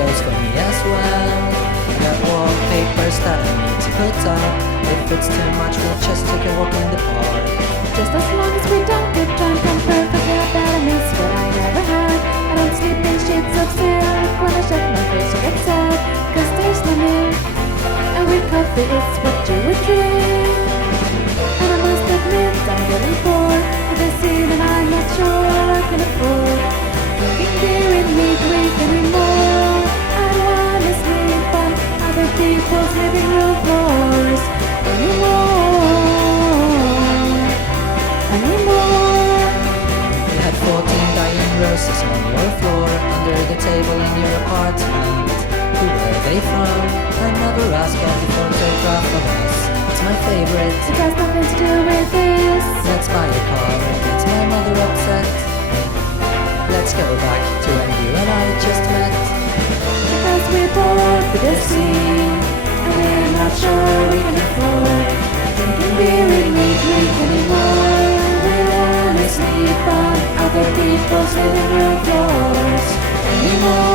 goes for me as well. I got wallpapers that I need to put up. If it's too much, we'll just take a walk in the park. Just as long as we don't get drunk, I'm perfectly that I miss what I never had. I don't sleep in sheets of silk. When I shut my face, I get sad, 'cause there's no milk. And with coffee, it's what you would drink. And I must admit, I'm getting bored with a scene and I'm not sure I can afford drinking beer in Midweek anymore. I don't wanna sleep on other people's living room floors anymore. You had 14 dying roses on your floor, under the table in your apartment. Who were they from? I never asked about the photograph of us. It's my favorite. It has nothing to do with this. Let's buy a car and get my mother upset. Let's go back to when you and I just met. Because we're bored with the scene, and we're not sure we can afford drinking beer in Midweek anymore. We wanna sleep on other people's living room floors anymore.